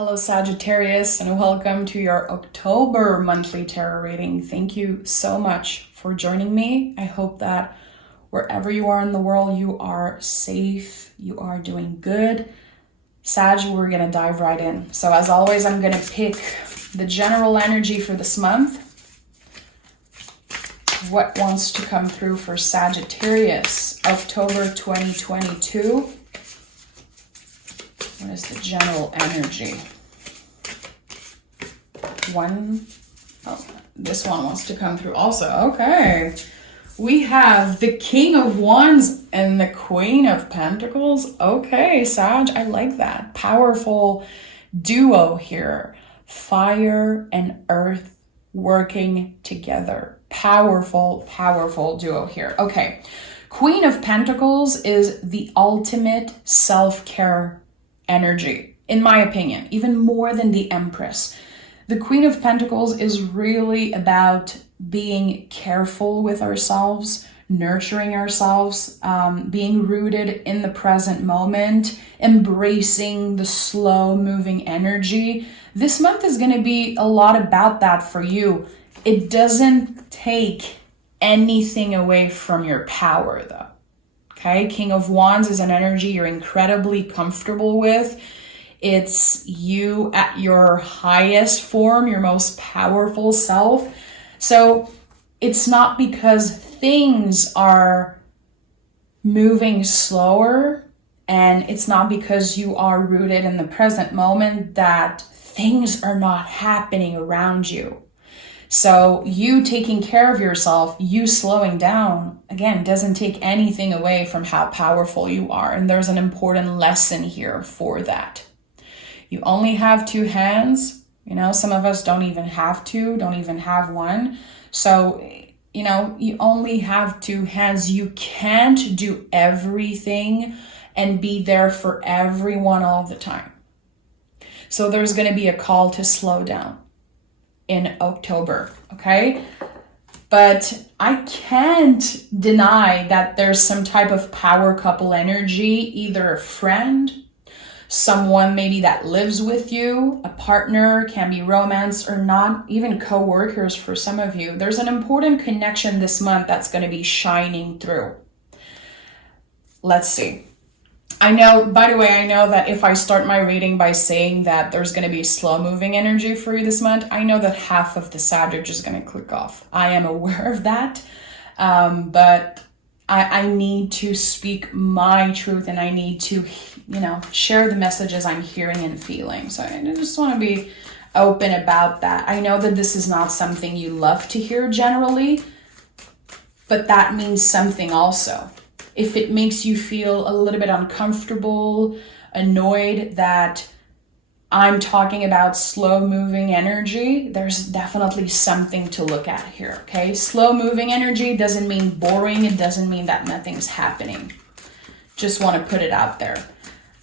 Hello Sagittarius, and welcome to your October monthly tarot reading. Thank you so much for joining me. I hope that wherever you are in the world, you are safe, you are doing good. Sag, we're going to dive right in. So as always, I'm going to pick the general energy for this month. What wants to come through for Sagittarius, October 2022? What is the general energy? This one wants to come through also. Okay. We have the King of Wands and the Queen of Pentacles. Okay, Sag, I like that. Powerful duo here. Fire and earth working together. Powerful, powerful duo here. Okay. Queen of Pentacles is the ultimate self-care energy, in my opinion, even more than the Empress. The Queen of Pentacles is really about being careful with ourselves, nurturing ourselves, being rooted in the present moment, embracing the slow moving energy. This month is going to be a lot about that for you. It doesn't take anything away from your power though. Okay, King of Wands is an energy you're incredibly comfortable with. It's you at your highest form, your most powerful self. So it's not because things are moving slower, and it's not because you are rooted in the present moment that things are not happening around you. So you taking care of yourself, you slowing down, again, doesn't take anything away from how powerful you are. And there's an important lesson here for that. You only have two hands. You know, some of us don't even have two, don't even have one. So, you know, you only have two hands. You can't do everything and be there for everyone all the time. So there's going to be a call to slow down in October, okay? But I can't deny that there's some type of power couple energy, either a friend, someone maybe that lives with you, a partner, can be romance or not, even co-workers for some of you. There's an important connection this month that's going to be shining through. Let's see. I know, by the way, I know that if I start my reading by saying that there's going to be slow moving energy for you this month, I know that half of the Sag are just going to click off. I am aware of that, but I need to speak my truth, and I need to, you know, share the messages I'm hearing and feeling. So I just want to be open about that. I know that this is not something you love to hear generally, but that means something also. If it makes you feel a little bit uncomfortable, annoyed that I'm talking about slow moving energy, there's definitely something to look at here, okay? Slow moving energy doesn't mean boring. It doesn't mean that nothing's happening. Just want to put it out there.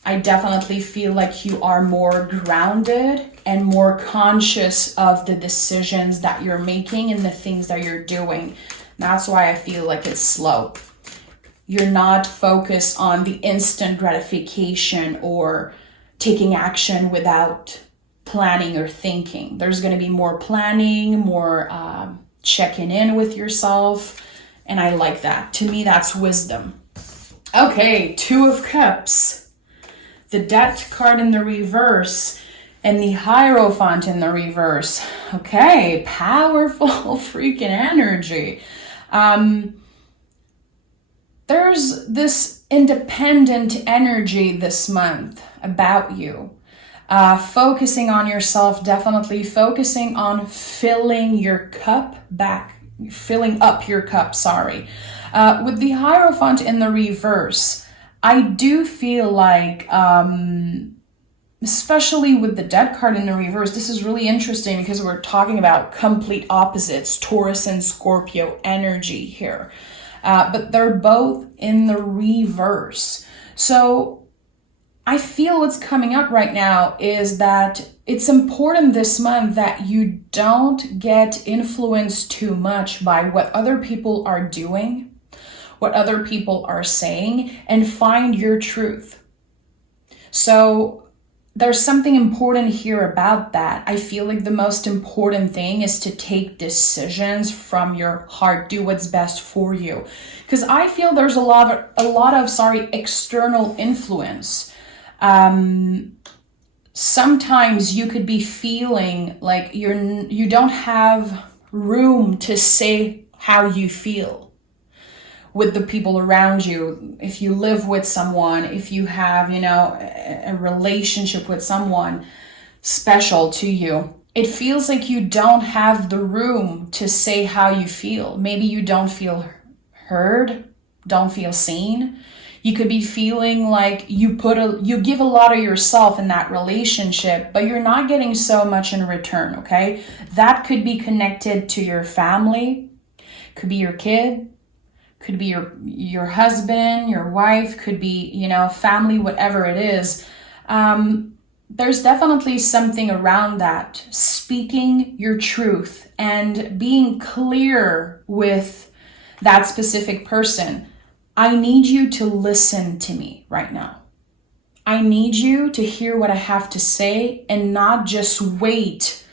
I definitely feel like you are more grounded and more conscious of the decisions that you're making and the things that you're doing. That's why I feel like it's slow. You're not focused on the instant gratification or taking action without planning or thinking. There's going to be more planning, more checking in with yourself. And I like that. To me, that's wisdom. Okay, Two of Cups. The Death card in the reverse and the Hierophant in the reverse. Okay, powerful freaking energy. There's this independent energy this month about you. Focusing on yourself, definitely focusing on filling your cup back, filling up your cup, sorry. With the Hierophant in the reverse, I do feel like, especially with the Death card in the reverse, this is really interesting because we're talking about complete opposites, Taurus and Scorpio energy here. But they're both in the reverse. So I feel what's coming up right now is that it's important this month that you don't get influenced too much by what other people are doing, what other people are saying, and find your truth. So there's something important here about that. I feel like the most important thing is to take decisions from your heart. Do what's best for you. Because I feel there's a lot of external influence. Sometimes you could be feeling like you don't have room to say how you feel with the people around you. If you live with someone, if you have, a relationship with someone special to you, it feels like you don't have the room to say how you feel. Maybe you don't feel heard, don't feel seen. You could be feeling like you give a lot of yourself in that relationship, but you're not getting so much in return, okay? That could be connected to your family, could be your kid, could be your husband, your wife, could be, family, whatever it is. There's definitely something around that. Speaking your truth and being clear with that specific person. I need you to listen to me right now. I need you to hear what I have to say and not just wait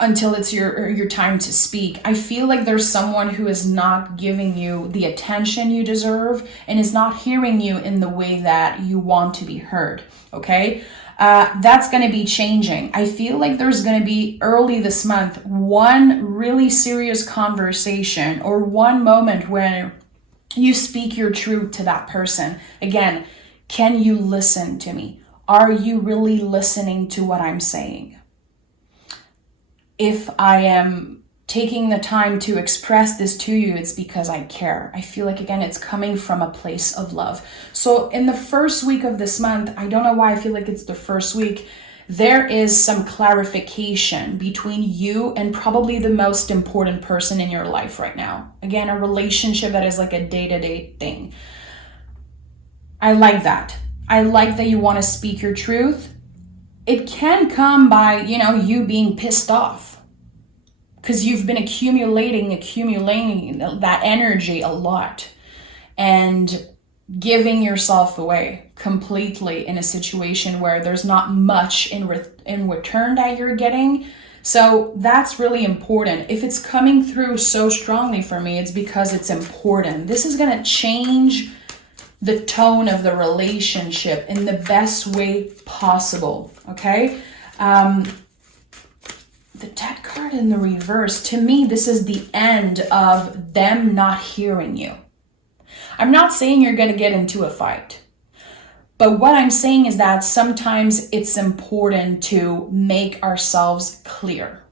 until it's your time to speak. I feel like there's someone who is not giving you the attention you deserve and is not hearing you in the way that you want to be heard, okay? That's going to be changing. I feel like there's going to be early this month one really serious conversation or one moment where you speak your truth to that person. Again, can you listen to me? Are you really listening to what I'm saying? If I am taking the time to express this to you, it's because I care. I feel like, again, it's coming from a place of love. So in the first week of this month, I don't know why I feel like it's the first week, there is some clarification between you and probably the most important person in your life right now. Again, a relationship that is like a day-to-day thing. I like that. I like that you want to speak your truth. It can come by, you being pissed off. Because you've been accumulating that energy a lot and giving yourself away completely in a situation where there's not much in return that you're getting. So that's really important. If it's coming through so strongly for me, it's because it's important. This is going to change the tone of the relationship in the best way possible, okay? The Death card in the reverse, to me, this is the end of them not hearing you. I'm not saying you're going to get into a fight. But what I'm saying is that sometimes it's important to make ourselves clear.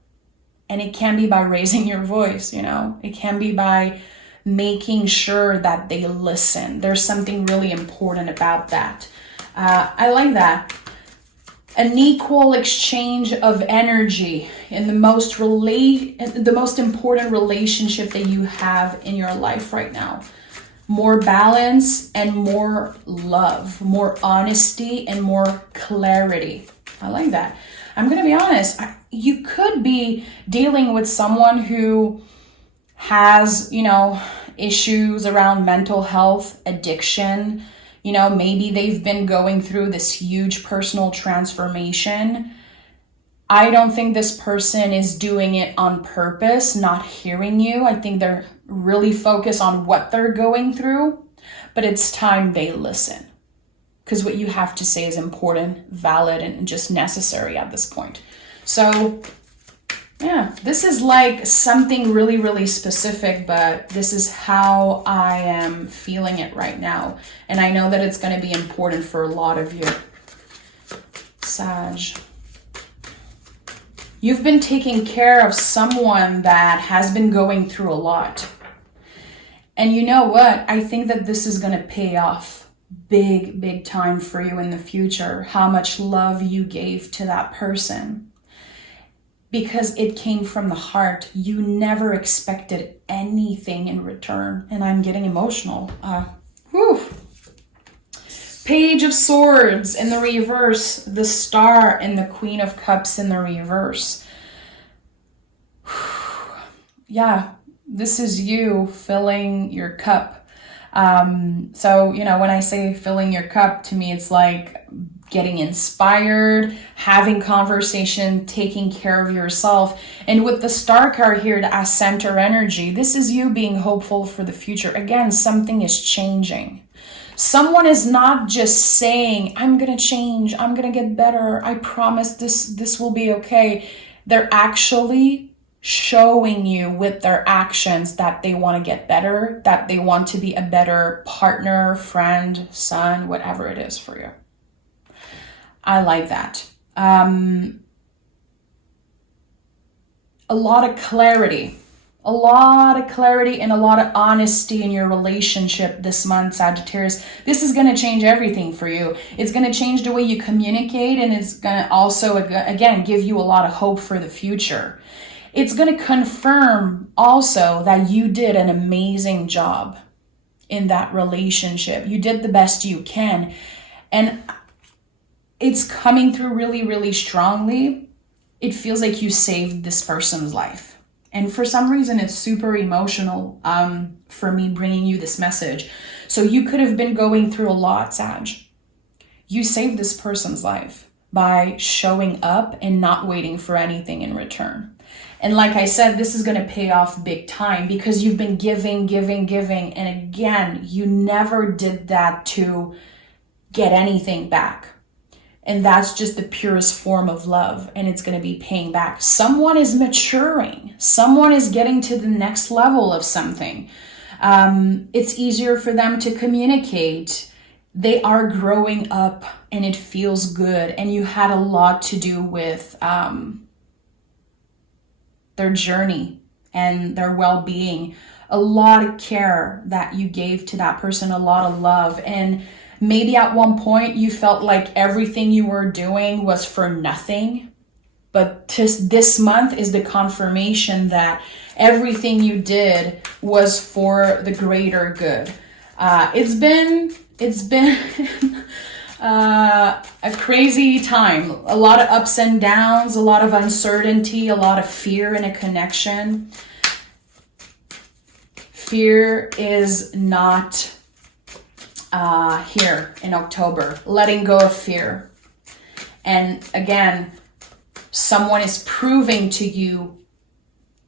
And it can be by raising your voice, It can be by making sure that they listen. There's something really important about that. I like that. An equal exchange of energy in the most important relationship that you have in your life right now. More balance and more love, more honesty and more clarity. I like that. I'm going to be honest. You could be dealing with someone who has, issues around mental health, addiction. Maybe they've been going through this huge personal transformation. I don't think this person is doing it on purpose, not hearing you. I think they're really focused on what they're going through, but it's time they listen. Because what you have to say is important, valid, and just necessary at this point. So, yeah, this is like something really, really specific, but this is how I am feeling it right now. And I know that it's going to be important for a lot of you. Sag. You've been taking care of someone that has been going through a lot. And you know what? I think that this is going to pay off big, big time for you in the future. How much love you gave to that person. Because it came from the heart. You never expected anything in return. And I'm getting emotional. Page of Swords in the reverse. The Star and the Queen of Cups in the reverse. Yeah, this is you filling your cup. So, you know, when I say filling your cup, to me, it's like getting inspired, having conversation, taking care of yourself. And with the star card here, the center energy, this is you being hopeful for the future. Again, something is changing. Someone is not just saying, I'm going to change, I'm going to get better, I promise this will be okay. They're actually showing you with their actions that they want to get better, that they want to be a better partner, friend, son, whatever it is for you. I like that. A lot of clarity. A lot of clarity and a lot of honesty in your relationship this month, Sagittarius. This is going to change everything for you. It's going to change the way you communicate, and it's going to also, again, give you a lot of hope for the future. It's going to confirm also that you did an amazing job in that relationship. You did the best you can. And it's coming through really, really strongly. It feels like you saved this person's life. And for some reason, it's super emotional for me bringing you this message. So you could have been going through a lot, Sag. You saved this person's life by showing up and not waiting for anything in return. And like I said, this is going to pay off big time because you've been giving. And again, you never did that to get anything back. And that's just the purest form of love. And it's going to be paying back. Someone is maturing. Someone is getting to the next level of something. It's easier for them to communicate. They are growing up and it feels good. And you had a lot to do with their journey and their well-being, a lot of care that you gave to that person, a lot of love. And maybe at one point you felt like everything you were doing was for nothing, but this month is the confirmation that everything you did was for the greater good. It's been a crazy time, a lot of ups and downs, a lot of uncertainty, a lot of fear in a connection. Fear is not here in October. Letting go of fear. And again, someone is proving to you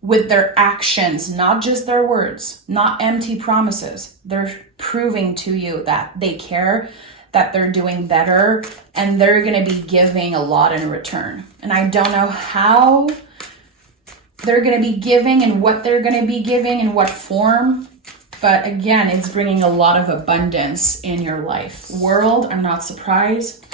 with their actions, not just their words, not empty promises. They're proving to you that they care, that they're doing better, and they're going to be giving a lot in return. And I don't know how they're going to be giving and what they're going to be giving in what form. But again, it's bringing a lot of abundance in your life. World, I'm not surprised.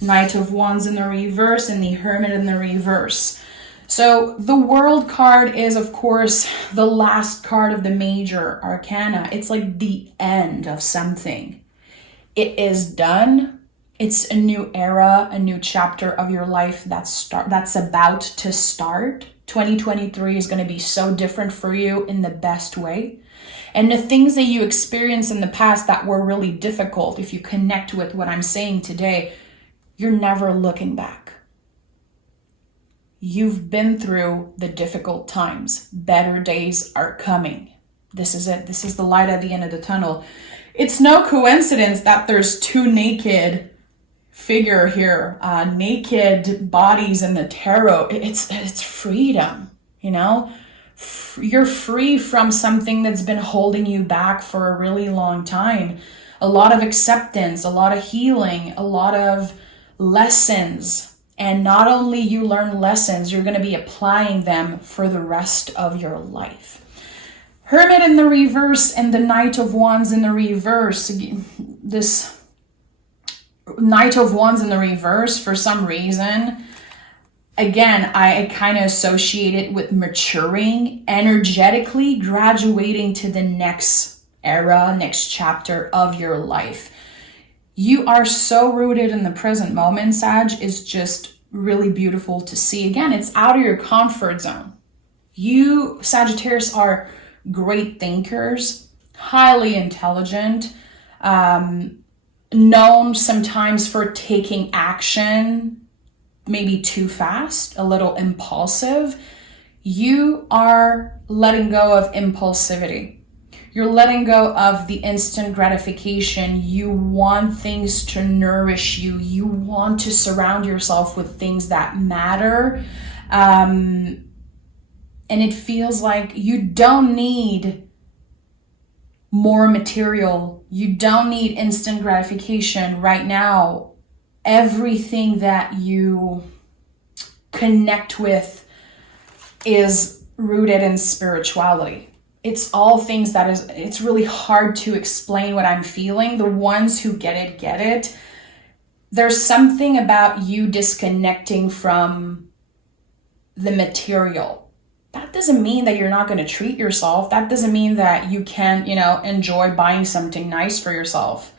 Knight of Wands in the reverse and the Hermit in the reverse. So the World card is, of course, the last card of the major arcana. It's like the end of something. It is done. It's a new era, a new chapter of your life that's about to start. 2023 is going to be so different for you in the best way. And the things that you experienced in the past that were really difficult, if you connect with what I'm saying today, you're never looking back. You've been through the difficult times. Better days are coming. This is it. This is the light at the end of the tunnel. It's no coincidence that there's two naked figure here, naked bodies in the tarot. It's freedom, you know? You're free from something that's been holding you back for a really long time. A lot of acceptance, a lot of healing, a lot of lessons. And not only you learn lessons, you're going to be applying them for the rest of your life. Hermit in the reverse and the Knight of Wands in the reverse. This Knight of Wands in the reverse, for some reason, again, I kind of associate it with maturing, energetically graduating to the next era, next chapter of your life. You are so rooted in the present moment, Sag. It's just really beautiful to see. Again, it's out of your comfort zone. You, Sagittarius, are great thinkers, highly intelligent, known sometimes for taking action maybe too fast, a little impulsive. You are letting go of impulsivity. You're letting go of the instant gratification. You want things to nourish you. You want to surround yourself with things that matter. And it feels like you don't need more material. You don't need instant gratification right now. Everything that you connect with is rooted in spirituality. It's all things that it's really hard to explain what I'm feeling. The ones who get it. There's something about you disconnecting from the material. That doesn't mean that you're not going to treat yourself. That doesn't mean that you can't, enjoy buying something nice for yourself.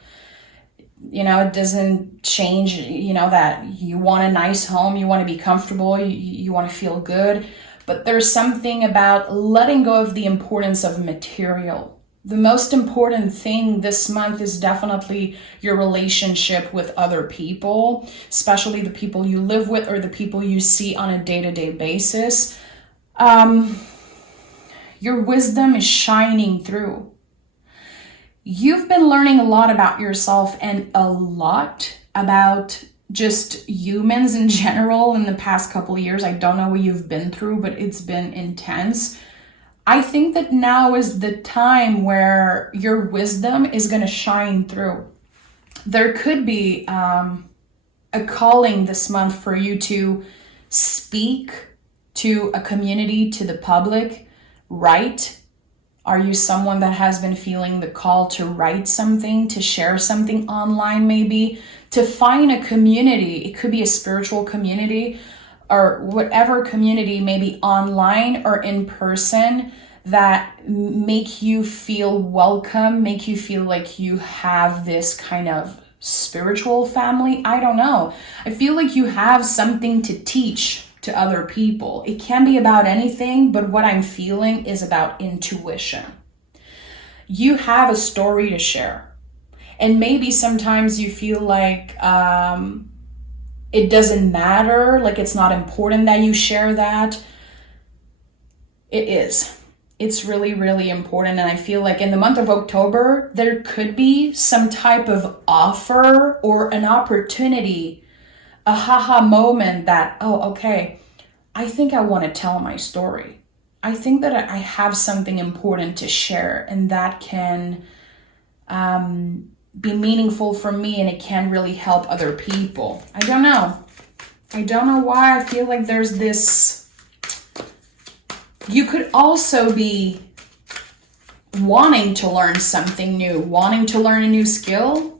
It doesn't change, that you want a nice home, you want to be comfortable, you want to feel good. But there's something about letting go of the importance of material. The most important thing this month is definitely your relationship with other people, especially the people you live with or the people you see on a day-to-day basis. Your wisdom is shining through. You've been learning a lot about yourself and a lot about just humans in general in the past couple of years. I don't know what you've been through, but it's been intense. I think that now is the time where your wisdom is going to shine through. There could be a calling this month for you to speak to a community, to the public, write. Are you someone that has been feeling the call to write something, to share something online maybe, to find a community? It could be a spiritual community or whatever community, maybe online or in person, that make you feel welcome, make you feel like you have this kind of spiritual family. I don't know. I feel like you have something to teach to other people. It can be about anything, but what I'm feeling is about intuition. You have a story to share. And maybe sometimes you feel like it doesn't matter, like it's not important that you share that. It is. It's really, really important. And I feel like in the month of October, there could be some type of offer or an opportunity, a haha moment that, oh, okay, I think I want to tell my story. I think that I have something important to share, and that can be meaningful for me, and it can really help other people. I don't know. I don't know why I feel like there's this. You could also be wanting to learn something new, wanting to learn a new skill.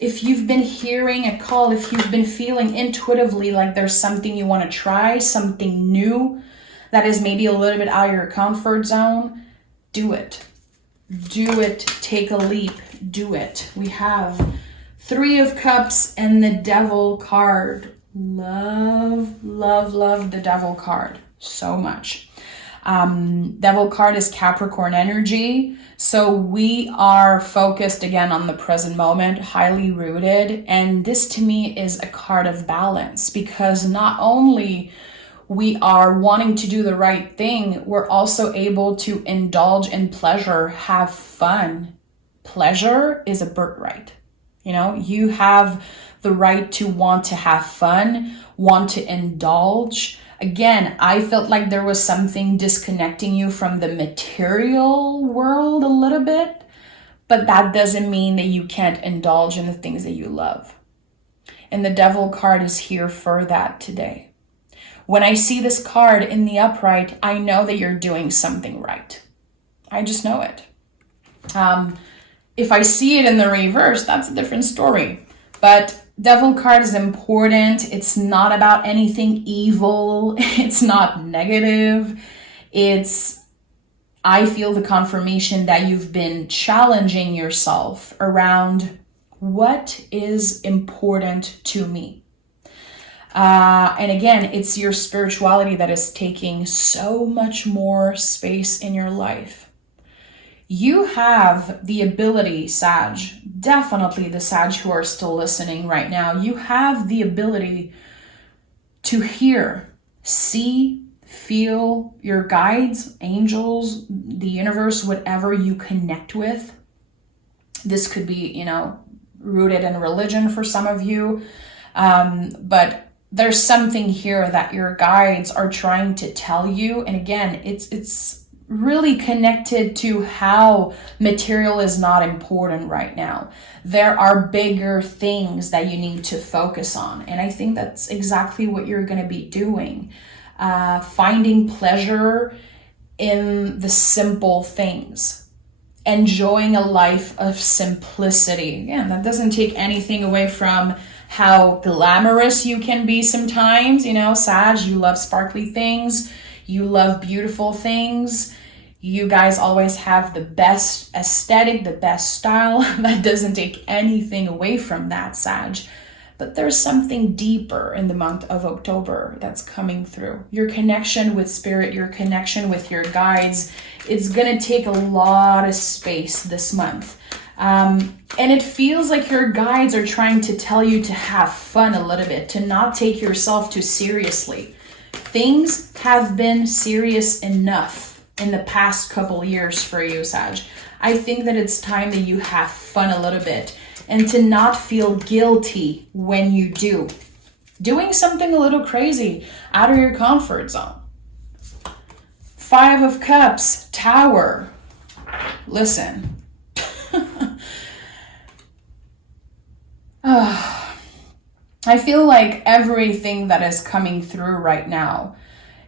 If you've been hearing a call, if you've been feeling intuitively like there's something you want to try, something new that is maybe a little bit out of your comfort zone, do it. Do it. Take a leap. Do it. We have 3 of Cups and the Devil card. Love, love, love the Devil card so much. Devil card is Capricorn energy. So we are focused again on the present moment, highly rooted. And this to me is a card of balance, because not only we are wanting to do the right thing, we're also able to indulge in pleasure, have fun. Pleasure is a birthright. You have the right to want to have fun, want to indulge. Again, I felt like there was something disconnecting you from the material world a little bit, but that doesn't mean that you can't indulge in the things that you love. And the Devil card is here for that today. When I see this card in the upright, I know that you're doing something right. I just know it. If I see it in the reverse, that's a different story. But Devil card is important. It's not about anything evil. It's not negative. I feel the confirmation that you've been challenging yourself around what is important to me. And again, it's your spirituality that is taking so much more space in your life. You have the ability, Sag, definitely the Sag who are still listening right now, you have the ability to hear, see, feel your guides, angels, the universe, whatever you connect with. This could be, rooted in religion for some of you. But there's something here that your guides are trying to tell you. And again, it's really connected to how material is not important right now. There are bigger things that you need to focus on. And I think that's exactly what you're going to be doing. Finding pleasure in the simple things. Enjoying a life of simplicity. Again, that doesn't take anything away from how glamorous you can be sometimes. Sag, you love sparkly things. You love beautiful things. You guys always have the best aesthetic, the best style. That doesn't take anything away from that, Sag. But there's something deeper in the month of October that's coming through. Your connection with spirit, your connection with your guides, it's going to take a lot of space this month. And it feels like your guides are trying to tell you to have fun a little bit, to not take yourself too seriously. Things have been serious enough in the past couple years for you, Sag. I think that it's time that you have fun a little bit and to not feel guilty when you do. Doing something a little crazy out of your comfort zone. 5 of Cups, Tower. Listen. I feel like everything that is coming through right now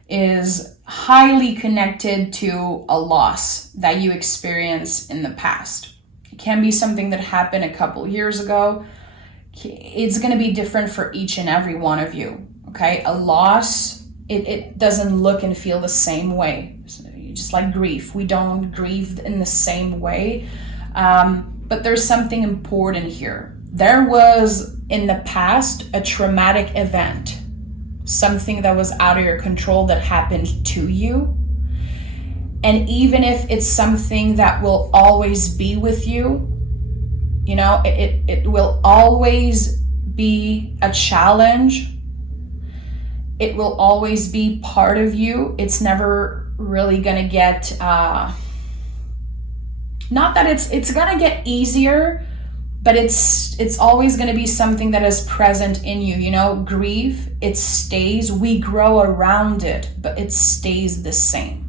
is highly connected to a loss that you experienced in the past. It can be something that happened a couple years ago. It's going to be different for each and every one of you, okay? A loss, it doesn't look and feel the same way. Just like grief, we don't grieve in the same way. But there's something important here. There was, in the past, a traumatic event. Something that was out of your control that happened to you. And even if it's something that will always be with you, it will always be a challenge. It will always be part of you. It's never really going to get, not that it's going to get easier, but it's always going to be something that is present in you. Grief, it stays. We grow around it, but it stays the same.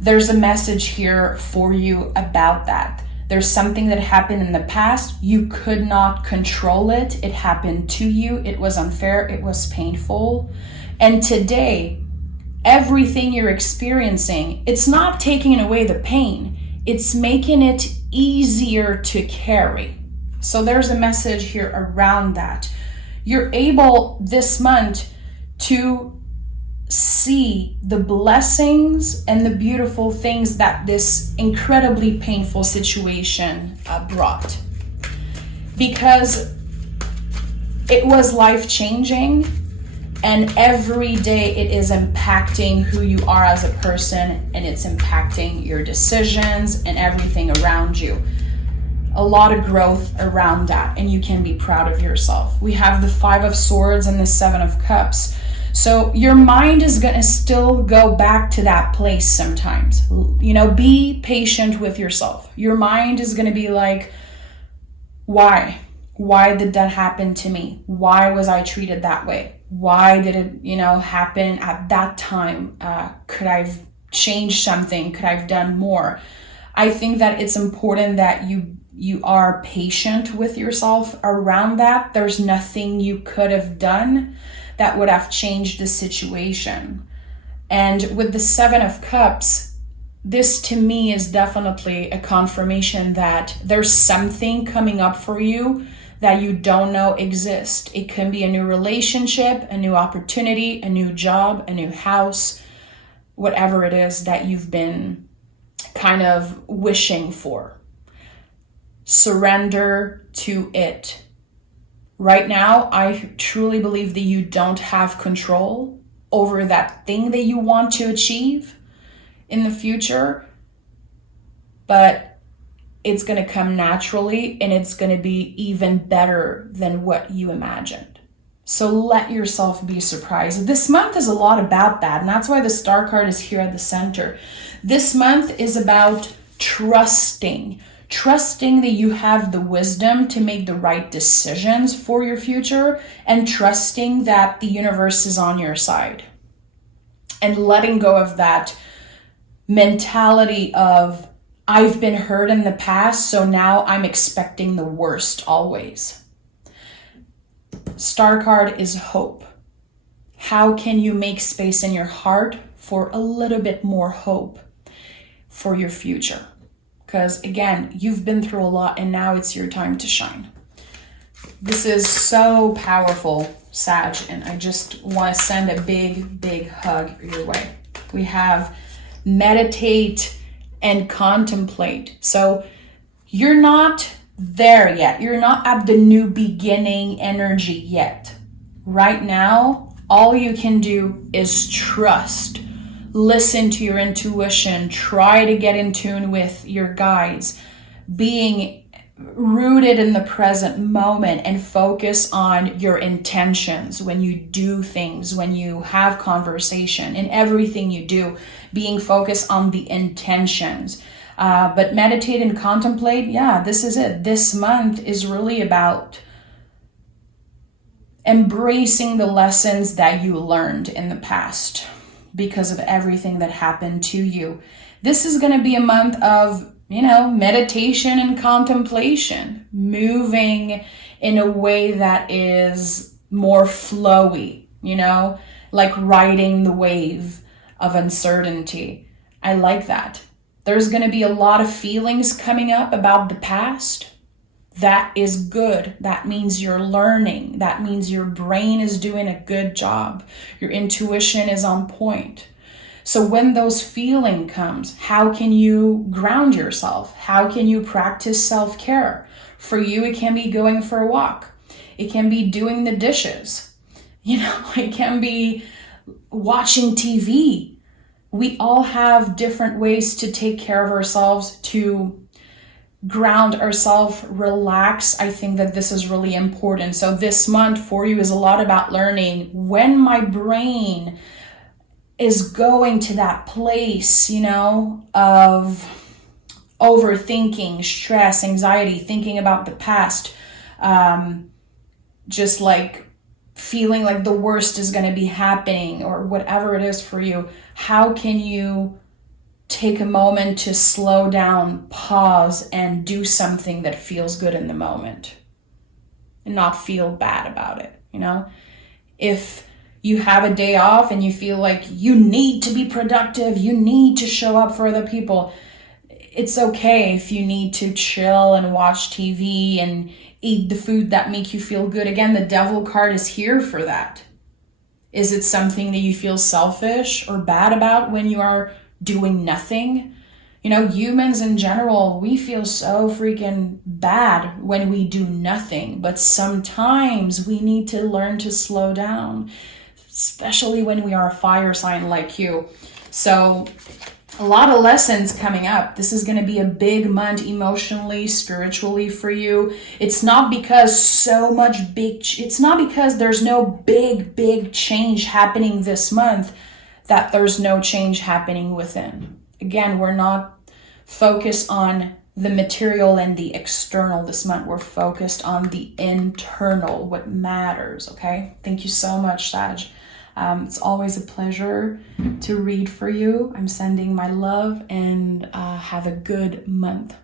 There's a message here for you about that. There's something that happened in the past. You could not control it. It happened to you. It was unfair. It was painful. And today, everything you're experiencing, it's not taking away the pain. It's making it easier to carry. So there's a message here around that. You're able this month to see the blessings and the beautiful things that this incredibly painful situation brought. Because it was life-changing, and every day it is impacting who you are as a person, and it's impacting your decisions and everything around you. A lot of growth around that, and you can be proud of yourself. We have the 5 of Swords and the 7 of Cups. So your mind is going to still go back to that place sometimes. Be patient with yourself. Your mind is going to be like, why? Why did that happen to me? Why was I treated that way? Why did it, happen at that time? Could I have changed something? Could I have done more? I think that it's important that you are patient with yourself around that. There's nothing you could have done that would have changed the situation. And with the 7 of Cups, this to me is definitely a confirmation that there's something coming up for you that you don't know exist. It can be a new relationship, a new opportunity, a new job, a new house, whatever it is that you've been kind of wishing for. Surrender to it. Right now, I truly believe that you don't have control over that thing that you want to achieve in the future, but it's going to come naturally, and it's going to be even better than what you imagined. So let yourself be surprised. This month is a lot about that, and that's why the star card is here at the center. This month is about trusting that you have the wisdom to make the right decisions for your future, and trusting that the universe is on your side, and letting go of that mentality of I've been hurt in the past, so now I'm expecting the worst always. Star card is hope. How can you make space in your heart for a little bit more hope for your future? Because again, you've been through a lot and now it's your time to shine. This is so powerful, Sag, and I just want to send a big, big hug your way. We have meditate and contemplate. So you're not there yet. You're not at the new beginning energy yet. Right now, all you can do is trust. Listen to your intuition. Try to get in tune with your guides. Being rooted in the present moment and focus on your intentions when you do things, when you have conversation, in everything you do, being focused on the intentions. But meditate and contemplate, yeah, this is it. This month is really about embracing the lessons that you learned in the past because of everything that happened to you. This is going to be a month of, meditation and contemplation, moving in a way that is more flowy, like riding the wave of uncertainty. I like that. There's going to be a lot of feelings coming up about the past. That is good. That means you're learning. That means your brain is doing a good job. Your intuition is on point. So when those feelings comes, how can you ground yourself? How can you practice self-care? For you, it can be going for a walk. It can be doing the dishes. It can be watching TV. We all have different ways to take care of ourselves, to ground ourselves, relax. I think that this is really important. So this month for you is a lot about learning when my brain is going to that place, of overthinking, stress, anxiety, thinking about the past, just like feeling like the worst is going to be happening or whatever it is for you. How can you take a moment to slow down, pause, and do something that feels good in the moment and not feel bad about it? If you have a day off and you feel like you need to be productive, you need to show up for other people, it's okay if you need to chill and watch TV and eat the food that make you feel good. Again, the devil card is here for that. Is it something that you feel selfish or bad about when you are doing nothing? Humans in general, we feel so freaking bad when we do nothing, but sometimes we need to learn to slow down, especially when we are a fire sign like you. So a lot of lessons coming up. This is going to be a big month emotionally, spiritually for you. It's not because it's not because there's no big change happening this month that there's no change happening within. Again, we're not focused on the material and the external this month. We're focused on the internal, what matters, okay? Thank you so much, Sag. It's always a pleasure to read for you. I'm sending my love and have a good month.